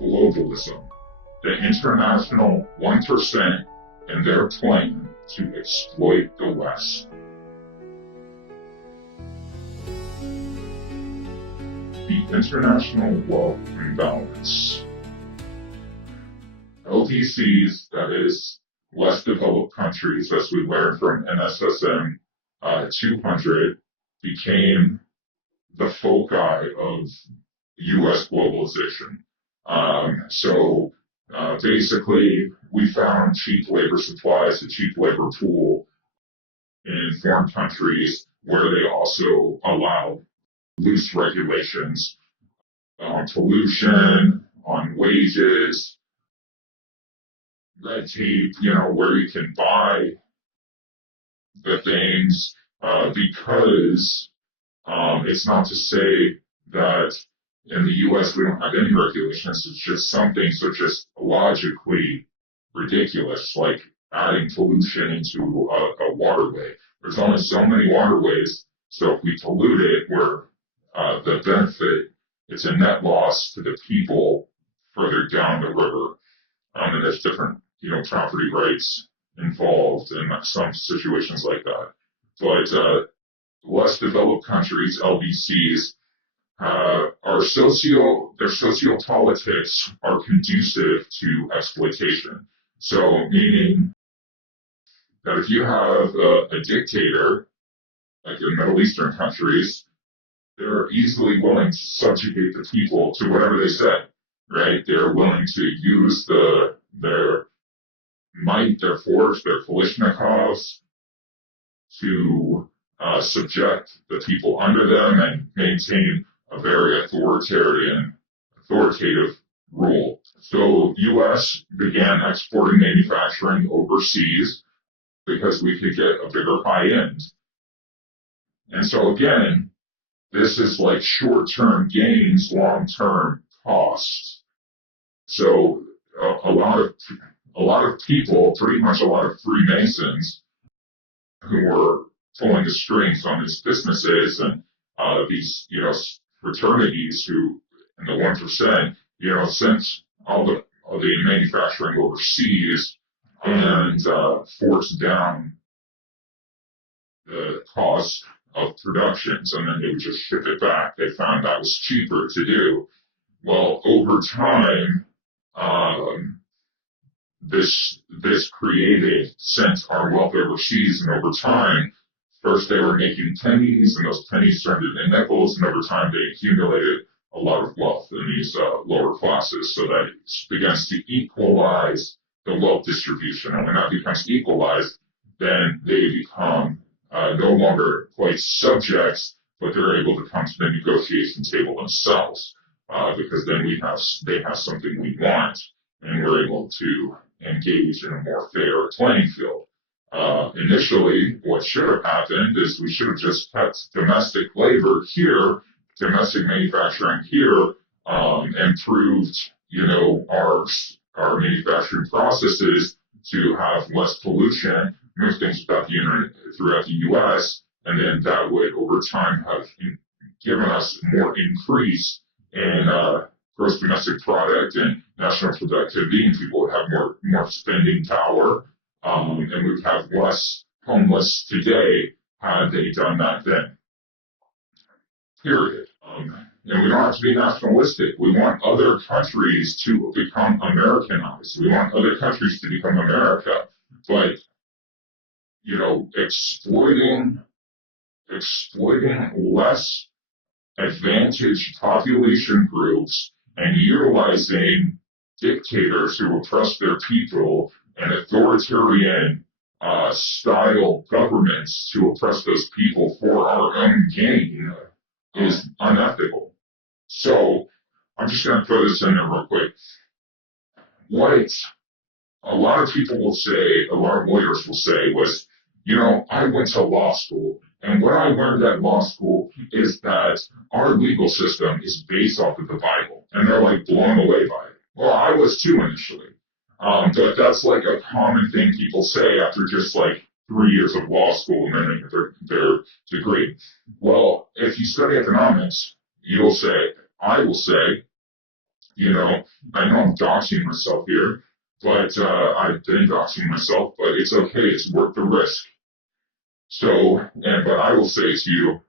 Globalism, the international 1% and their plan to exploit the West. The international wealth imbalance. LDCs, that is, less developed countries, as we learned from NSSM 200, became the foci of U.S. globalization. Basically, we found cheap labor supplies, a cheap labor pool in foreign countries where they also allow loose regulations on pollution, on wages, red tape, where you can buy the things, because it's not to say that in the U.S. we don't have any regulations. It's just some things are just logically ridiculous, like adding pollution into a waterway. There's only so many waterways, so if we pollute it, we're the benefit, it's a net loss to the people further down the river. And there's different, property rights involved in some situations like that. But less developed countries, LDCs, their socio-politics are conducive to exploitation. So, meaning that if you have a dictator, like in Middle Eastern countries, they're easily willing to subjugate the people to whatever they say, right? They're willing to use their might, their force, their Kalashnikovs to subject the people under them and maintain a very authoritarian, authoritative rule. So U.S. began exporting manufacturing overseas because we could get a bigger high end. And so again, this is like short-term gains, long-term costs. So a lot of people, pretty much a lot of Freemasons who were pulling the strings on these businesses and these, fraternities who, in the 1%, sent all the manufacturing overseas and forced down the cost of productions, and then they would just ship it back. They found that was cheaper to do. Well, over time, this created, sent our wealth overseas, and over time, first they were making pennies, and those pennies turned into nickels, and over time they accumulated a lot of wealth in these lower classes, so that it begins to equalize the wealth distribution. And when that becomes equalized, then they become no longer quite subjects, but they're able to come to the negotiation table themselves, because then they have something we want, and we're able to engage in a more fair playing field. Initially, what should have happened is we should have just kept domestic labor here, domestic manufacturing here, improved, our manufacturing processes to have less pollution, move things throughout the U.S., and then that would, over time, have given us more increase in gross domestic product and national productivity, and people would have more spending power, and we would have less homeless today had they done that then. Period. And we don't have to be nationalistic. We want other countries to become Americanized. We want other countries to become America. But, exploiting less advantaged population groups and utilizing dictators who oppress their people and authoritarian style governments to oppress those people for our own gain is unethical. So I'm just going to throw this in there real quick. What a lot of people will say, a lot of lawyers will say was, I went to law school, and what I learned at law school is that our legal system is based off of the Bible, and they're like blown away by it. Well, I was too initially, but that's like a common thing people say after just like 3 years of law school and then they get their degree. Well, if you study economics, I will say I know I'm doxing myself here, but I've been doxing myself, but it's okay. It's worth the risk. But I will say to you,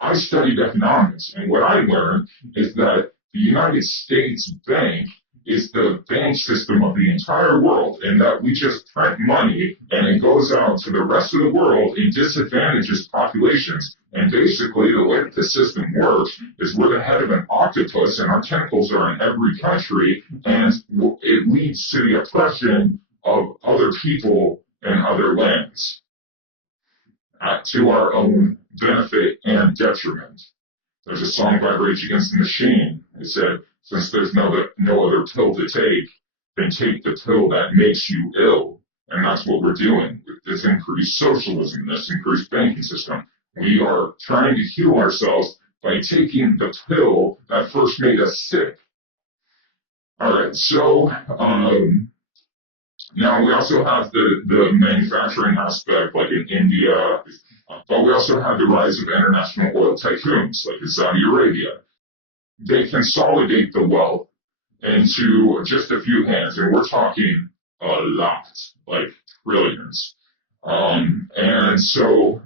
I studied economics, and what I learned is that the United States Bank is the bank system of the entire world, and that we just print money and it goes out to the rest of the world and disadvantages populations. And basically, the way that the system works is we're the head of an octopus, and our tentacles are in every country, and it leads to the oppression of other people and other lands to our own benefit and detriment. There's a song by Rage Against the Machine. It said, since there's no other pill to take, then take the pill that makes you ill. And that's what we're doing with this increased socialism, this increased banking system. We are trying to heal ourselves by taking the pill that first made us sick. All right, so now we also have the manufacturing aspect, like in India, but we also have the rise of international oil tycoons, like in Saudi Arabia. They consolidate the wealth into just a few hands, and we're talking a lot, like trillions. And so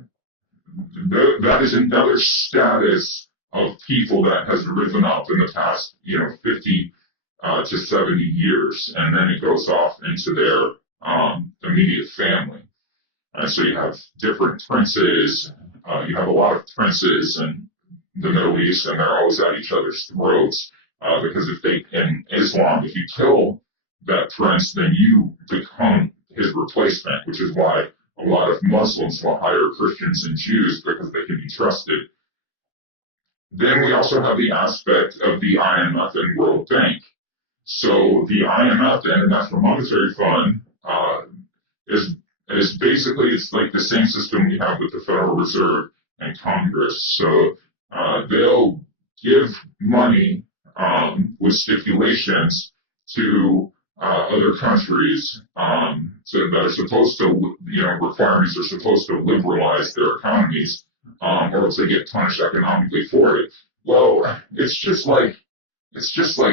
that is another status of people that has risen up in the past, 50 to 70 years, and then it goes off into their immediate family. And so you have different princes. You have a lot of princes in the Middle East, and they're always at each other's throats. Because in Islam, if you kill that prince, then you become his replacement, which is why a lot of Muslims will hire Christians and Jews, because they can be trusted. Then we also have the aspect of the IMF and World Bank. So the IMF, the International Monetary Fund, is basically, it's like the same system we have with the Federal Reserve and Congress. So they'll give money with stipulations to other countries that are supposed to, requirements are supposed to liberalize their economies, or else they get punished economically for it. Well, it's just like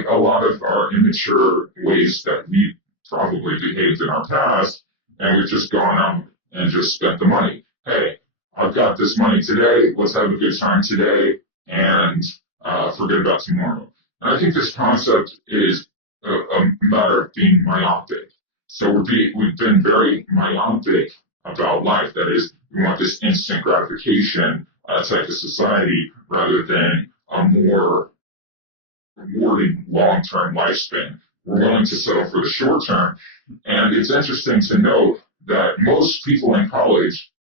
a lot of our immature ways that we probably behaved in our past, and we've just gone out and just spent the money. Hey, I've got this money today, let's have a good time today, and forget about tomorrow. And I think this concept is a matter of being myopic. So we've been very myopic about life. That is, we want this instant gratification type of society rather than a more rewarding long-term lifespan. We're willing to settle for the short term. And it's interesting to note that most people in college,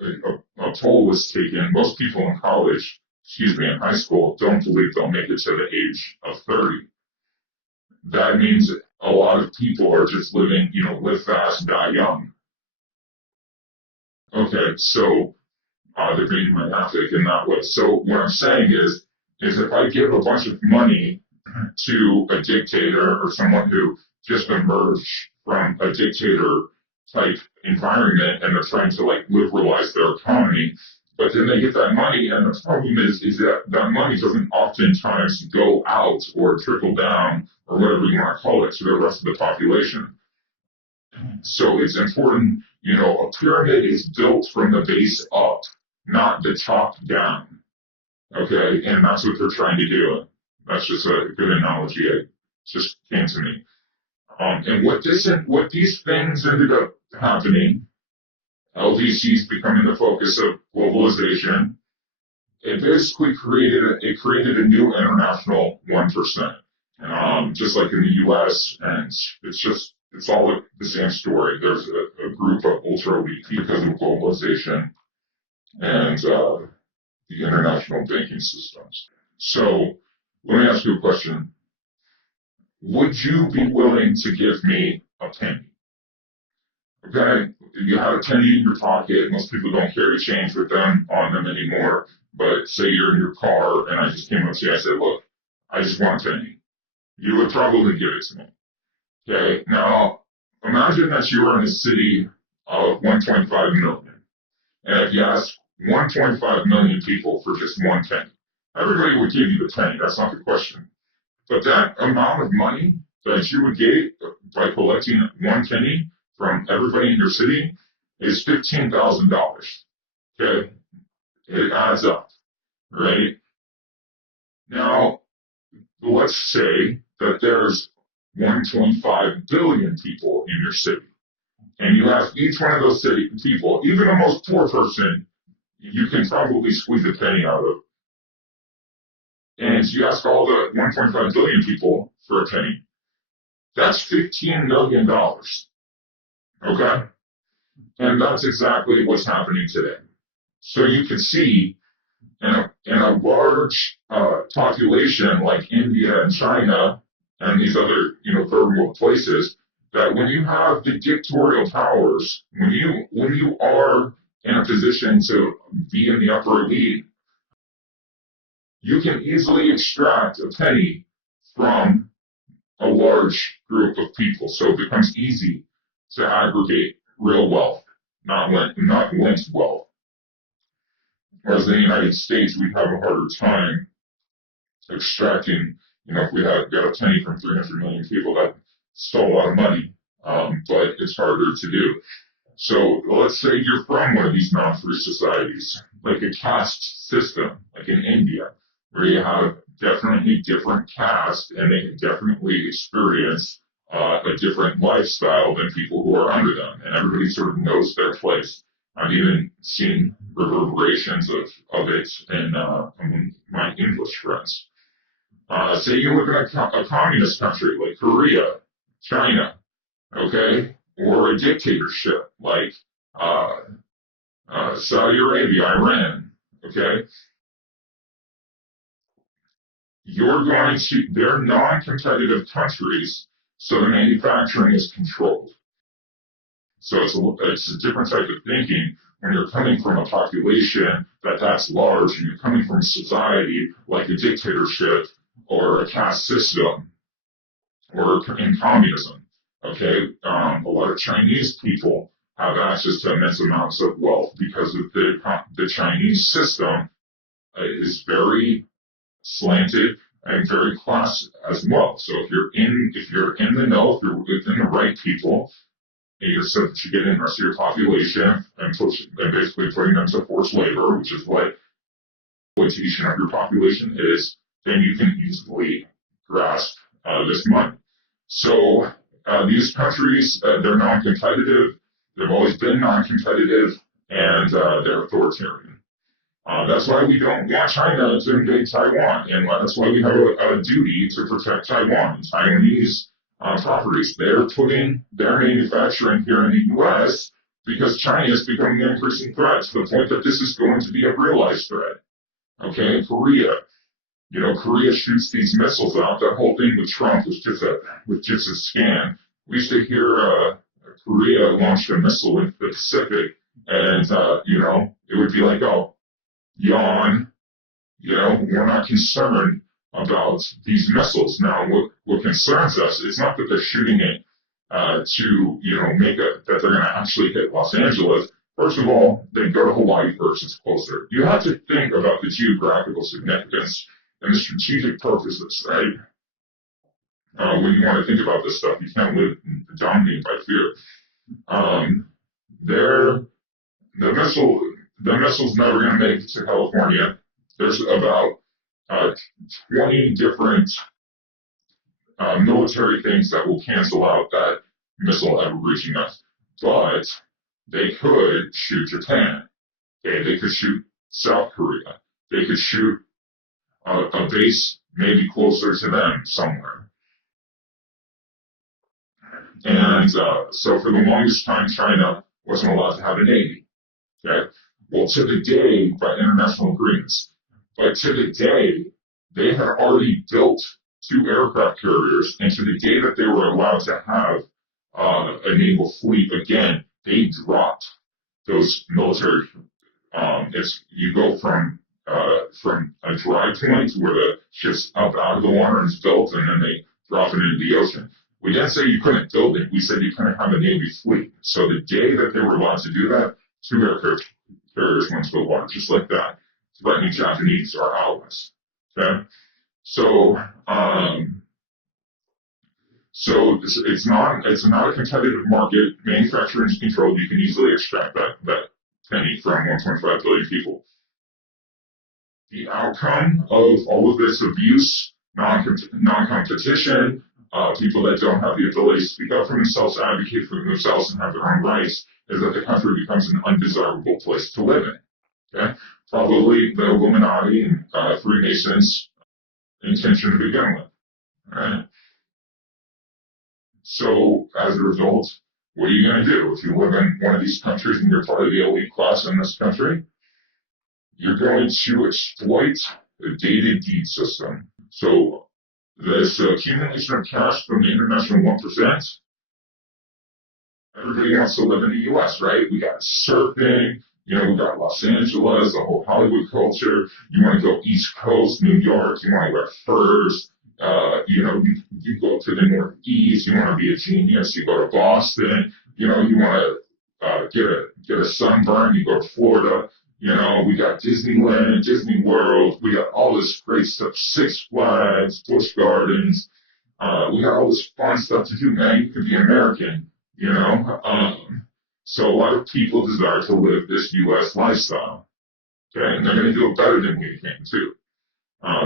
a poll was taken, most people in college, in high school, don't believe they'll make it to the age of 30. That means a lot of people are just living, live fast, die young. Okay, so they're being myopic in that way. So what I'm saying is if I give a bunch of money to a dictator or someone who just emerged from a dictator type environment and they're trying to liberalize their economy, but then they get that money, and the problem is that money doesn't oftentimes go out or trickle down or whatever you want to call it to the rest of the population. So it's important, a pyramid is built from the base up, not the top down. Okay, and that's what they're trying to do. That's just a good analogy. It just came to me. And what these things ended up happening, LDCs becoming the focus of globalization, it basically created a new international 1%. Just like in the U.S., and it's all the same story. There's a group of ultra elite because of globalization and the international banking systems. So let me ask you a question. Would you be willing to give me a penny? Okay, if you have a penny in your pocket, most people don't carry change with them on them anymore. But say you're in your car and I just came up to you and I said, look, I just want a penny. You would probably give it to me. Okay, now imagine that you are in a city of 1.5 million. And if you ask 1.5 million people for just one penny, everybody would give you the penny. That's not the question. But that amount of money that you would get by collecting one penny from everybody in your city is $15,000. Okay? It adds up, right? Now, let's say that there's 1.5 billion people in your city. And you ask each one of those city people, even the most poor person, you can probably squeeze a penny out of. And you ask all the 1.5 billion people for a penny. That's $15 million. Okay? And that's exactly what's happening today. So you can see in a large population like India and China and these other third world places, that when you have the dictatorial powers, when you are in a position to be in the upper elite, you can easily extract a penny from a large group of people. So it becomes easy to aggregate real wealth, not linked wealth. Whereas in the United States, we have a harder time extracting, if we got a penny from 300 million people, that's still a lot of money, but it's harder to do. So let's say you're from one of these non-free societies, like a caste system, like in India, where you have definitely different castes, and they can definitely experience a different lifestyle than people who are under them, and everybody sort of knows their place. I've even seen reverberations of it in among my English friends. Say you live in a communist country like Korea, China, okay, or a dictatorship like Saudi Arabia, Iran, okay. They're non-competitive countries, so the manufacturing is controlled. So it's a different type of thinking when you're coming from a population that's large, and you're coming from a society like a dictatorship or a caste system or in communism. Okay, a lot of Chinese people have access to immense amounts of wealth because of the Chinese system is very slanted and very class as well. So if you're in the know, if you're within the right people, and you're so that you get in the rest of your population and basically putting them to forced labor, which is what exploitation of your population is, then you can easily grasp this money. So these countries, they're non-competitive. They've always been non-competitive, and they're authoritarian. That's why we don't want China to invade Taiwan, and that's why we have a duty to protect Taiwan and Taiwanese properties. They're putting their manufacturing here in the U.S. because China is becoming an increasing threat to the point that this is going to be a realized threat. Okay, Korea. Korea shoots these missiles out. That whole thing with Trump was just a scam. We used to hear Korea launched a missile into the Pacific, and it would be like, oh, yawn. We're not concerned about these missiles. Now, what concerns us is not that they're shooting it to that they're going to actually hit Los Angeles. First of all, they go to Hawaii first. It's closer. You have to think about the geographical significance and the strategic purposes, right? When you want to think about this stuff, you can't live dominated by fear. The missile's never going to make it to California. There's about 20 different military things that will cancel out that missile ever reaching us. But they could shoot Japan. They could shoot South Korea. They could shoot a base maybe closer to them somewhere. And so for the longest time, China wasn't allowed to have a navy. Okay? Well, to the day, by international agreements, but to the day, they had already built 2 aircraft carriers, and to the day that they were allowed to have a naval fleet, again, they dropped those military. You go from a dry point where the ship's up out of the water and it's built, and then they drop it into the ocean. We didn't say you couldn't build it. We said you couldn't have a Navy fleet. So the day that they were allowed to do that, 2 aircraft carriers went to the water, just like that, threatening Japanese, our allies. Okay? So So it's not a competitive market. Manufacturing is controlled. You can easily extract that penny from 1.5 billion people. The outcome of all of this abuse, non-competition, people that don't have the ability to speak up for themselves, advocate for themselves, and have their own rights, is that the country becomes an undesirable place to live in. Okay? Probably the Illuminati and Freemasons' intention to begin with. Right? So, as a result, what are you going to do? If you live in one of these countries and you're part of the elite class in this country, you're going to exploit a dated deed system. So, this accumulation of cash from the international 1%, everybody wants to live in the U.S., right? We got surfing, we got Los Angeles, the whole Hollywood culture. You want to go East Coast, New York, you want to wear furs. You go to the Northeast, you want to be a genius, you go to Boston, you want to get a sunburn, you go to Florida. We got Disneyland, Disney World, we got all this great stuff, Six Flags, Busch Gardens. We got all this fun stuff to do, man. You could be American, So a lot of people desire to live this U.S. lifestyle, okay? And they're going to do it better than we can, too.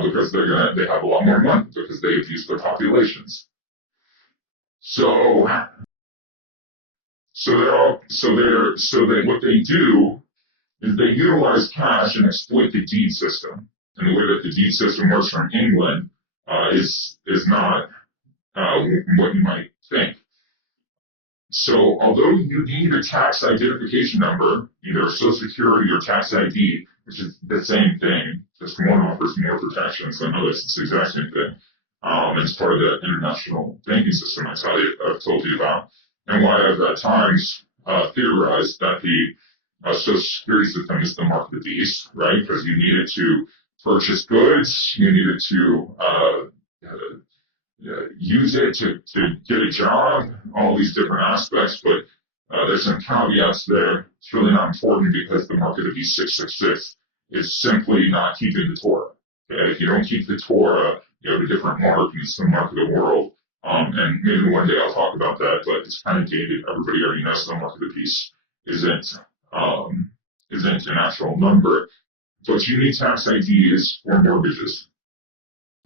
Because they have a lot more money because they abuse their populations. So what they do is they utilize cash and exploit the deed system. And the way that the deed system works from England is not what you might think. So although you need a tax identification number, either Social Security or tax ID, which is the same thing, just one offers more protections than others. It's the exact same thing. It's part of the international banking system I've told you about, and why I've at times theorized that the Social Security system is the mark of the beast, right? Because you need it to purchase goods, you need it to use it to get a job, all these different aspects, but there's some caveats there. It's really not important because the mark of the beast 666 is simply not keeping the Torah. Okay? If you don't keep the Torah, you have a different mark, and it's the mark of the world. And maybe one day I'll talk about that, but it's kind of dated. Everybody already knows the mark of the beast isn't an actual number. But you need tax IDs for mortgages.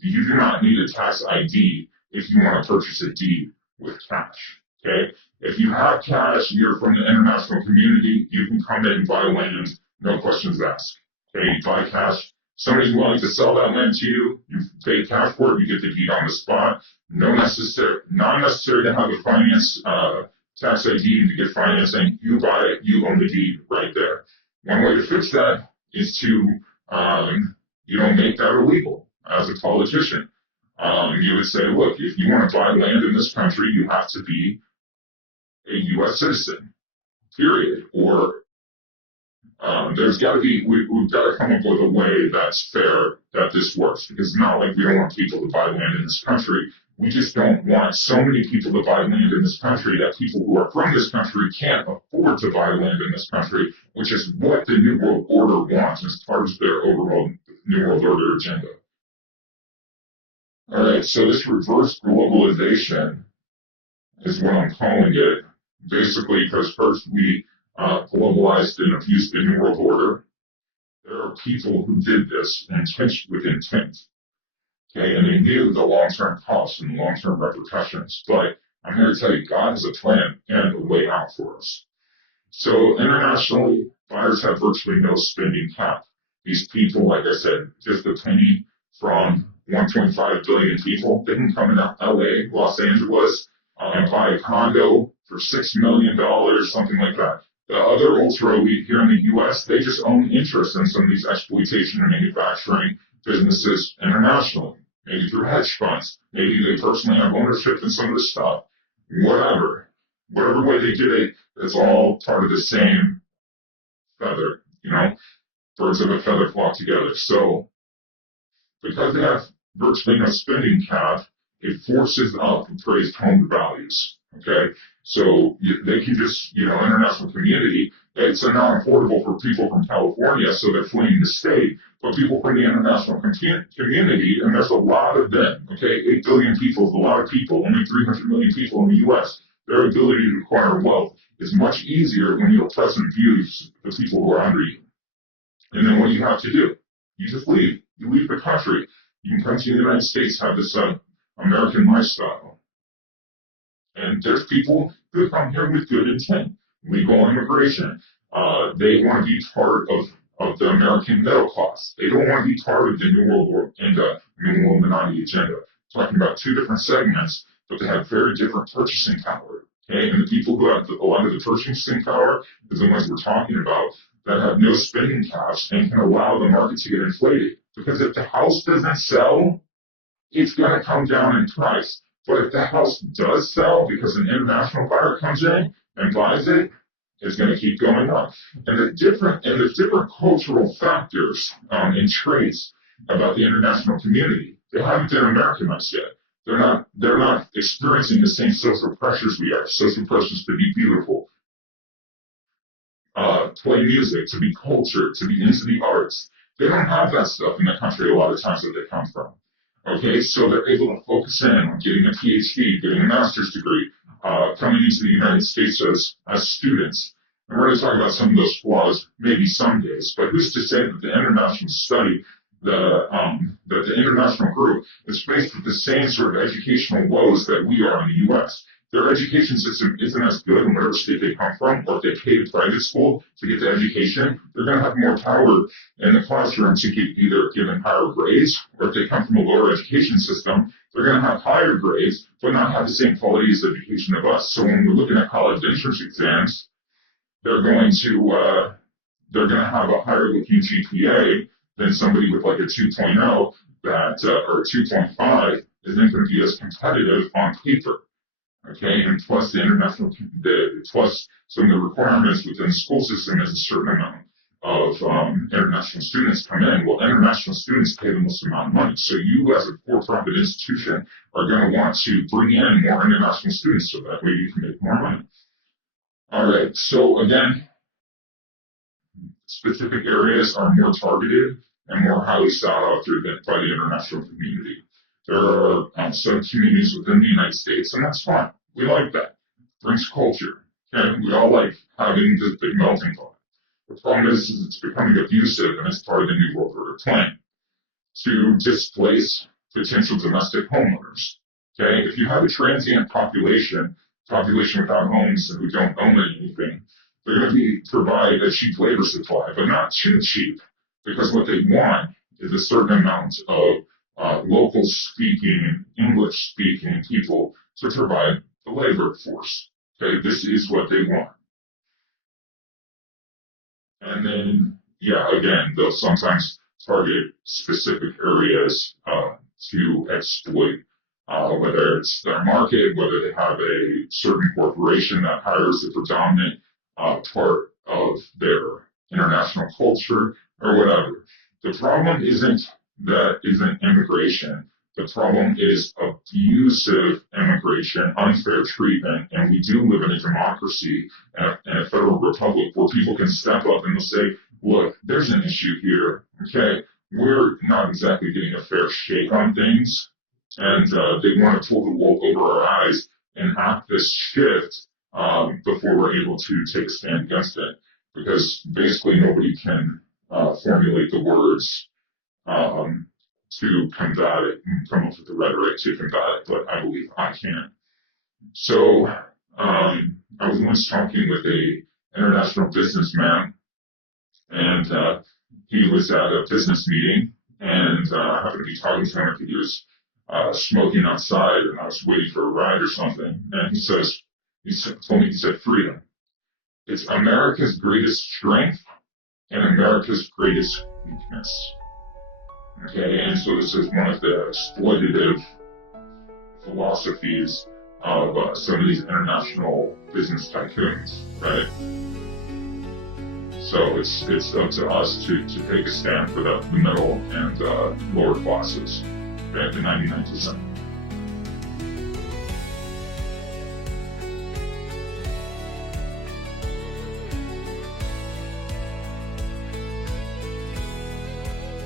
You do not need a tax ID if you want to purchase a deed with cash. Okay? If you have cash, you're from the international community, you can come in and buy land, no questions asked. Okay? You buy cash. Somebody's willing to sell that land to you, you pay cash for it, you get the deed on the spot. Not necessary to have a finance tax ID to get financing. You buy it, you own the deed right there. One way to fix that is to make that illegal. As a politician, you would say, look, if you want to buy land in this country, you have to be a U.S. citizen, period. Or we've got to come up with a way that's fair that this works. Because it's not like we don't want people to buy land in this country. We just don't want so many people to buy land in this country that people who are from this country can't afford to buy land in this country, which is what the New World Order wants as part of their overall New World Order agenda. All right, so this reverse globalization is what I'm calling it, basically because first we globalized and abused the New World Order. There are people who did this with intent, okay, and they knew the long-term costs and long-term repercussions, but I'm here to tell you, God has a plan and a way out for us. So internationally, buyers have virtually no spending cap. These people, like I said, just a penny from 1.5 billion people, they can come in LA, Los Angeles, and buy a condo for $6 million, something like that. The other ultra elite here in the U.S., they just own interest in some of these exploitation and manufacturing businesses internationally, maybe through hedge funds. Maybe they personally have ownership in some of this stuff. Whatever way they did it, it's all part of the same feather, birds of a feather flock together. So because they have virtually no spending cap, it forces up appraised home values. Okay, so they can just, international community, It's not affordable for people from California, so they're fleeing the state, but people from the international community, and there's a lot of them, okay? 8 billion people is a lot of people, only 300 million people in the U.S. Their ability to acquire wealth is much easier when you oppress and abuse the people who are under you. And then what do you have to do? You just leave. You leave the country. You can come to the United States, have this American lifestyle. And there's people who come here with good intent, legal immigration. They want to be part of the American middle class. They don't want to be part of the New World Order and the New Illuminati agenda. Talking about 2 different segments, but they have very different purchasing power. Okay? And the people who have a lot of the purchasing power is the ones we're talking about that have no spending caps and can allow the market to get inflated. Because if the house doesn't sell, it's going to come down in price. But if the house does sell because an international buyer comes in and buys it, it's going to keep going up. And there's different cultural factors and traits about the international community. They haven't been Americanized yet. They're not experiencing the same social pressures we are. Social pressures to be beautiful, play music, to be cultured, to be into the arts. They don't have that stuff in the country a lot of times that they come from. Okay, so they're able to focus in on getting a PhD, getting a master's degree, coming into the United States as students. And we're going to talk about some of those flaws maybe some days, but who's to say that the international study, that the international group is faced with the same sort of educational woes that we are in the U.S. Their education system isn't as good in whatever state they come from, or if they pay a private school to get the education, they're going to have more power in the classroom to get either given higher grades, or if they come from a lower education system, they're going to have higher grades, but not have the same quality as education of us. So when we're looking at college entrance exams, they're going to have a higher looking GPA than somebody with like a 2.0 that, or a 2.5 isn't going to be as competitive on paper. Okay, and plus plus some of the requirements within the school system is a certain amount of international students come in. Well, international students pay the most amount of money. So you as a for-profit institution are going to want to bring in more international students so that way you can make more money. All right, so again, specific areas are more targeted and more highly sought after by the international community. There are some communities within the United States, and that's fine. We like that. It brings culture. And we all like having this big melting pot. The problem is it's becoming abusive, and it's part of the New World Order plan to displace potential domestic homeowners. Okay, if you have a transient population without homes and who don't own anything, they're going to provide a cheap labor supply, but not too cheap, because what they want is a certain amount of local speaking, English speaking people to provide the labor force. Okay, this is what they want. And then, yeah, again, they'll sometimes target specific areas to exploit, whether it's their market, whether they have a certain corporation that hires the predominant part of their international culture or whatever. The problem isn't immigration. The problem is abusive immigration, unfair treatment, and we do live in a democracy and a federal republic where people can step up and they'll say, look, there's an issue here, okay? We're not exactly getting a fair shake on things, and they want to pull the wool over our eyes and act this shift before we're able to take a stand against it, because basically nobody can formulate the words to combat it and come up with the rhetoric to combat it, but I believe I can. So I was once talking with a international businessman, and he was at a business meeting, and I happened to be talking to him. I think he was smoking outside, and I was waiting for a ride or something, and he told me, he said, freedom. It's America's greatest strength and America's greatest weakness. Okay, and so this is one of the exploitative philosophies of some of these international business tycoons, right? So it's up to us to take a stand for the middle and lower classes, okay, the 99%.